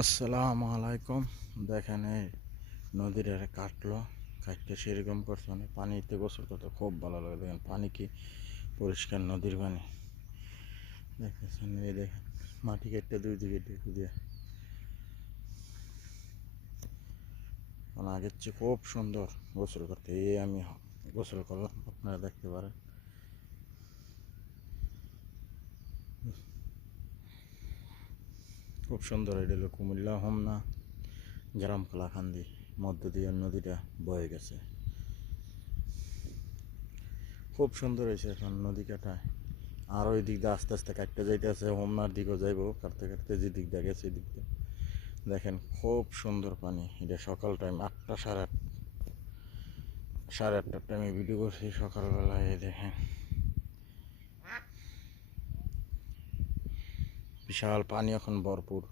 আসসালামু আলাইকুম। দেখেন এই নদীর আরে কাটলো, কাটতে সেরকম করছে মানে পানিতে গোসল করতে খুব ভালো লাগে। দেখেন পানি কি পরিষ্কার, নদীর পানি দেখতেছেন। এই দেখেন মাটি কেটে দুই দিকে ঢেকে দিয়ে মানে আগের চেয়ে খুব সুন্দর গোসল করতে। এই আমি গোসল করলাম, আপনারা দেখতে পারেন। খুব সুন্দর। এটা হলো কুমিল্লা হোমনা গ্রাম কালাকান্দি মধ্য দিয়ে নদীটা বয়ে গেছে। খুব সুন্দর হয়েছে। এখন নদী কাটায় আর ওই দিক দিয়ে আস্তে আস্তে কাটতে যাইতেছে, হোমনার দিকেও যাইব। কাটতে কাটতে যে দিক দিয়ে গেছে দিক দিয়ে দেখেন খুব সুন্দর পানি। এটা সকাল টাইম 8টা, সাড়ে আটটার টাইমে ভিডিও করছি সকালবেলায়। দেখেন বিশাল পানি এখন ভরপুর।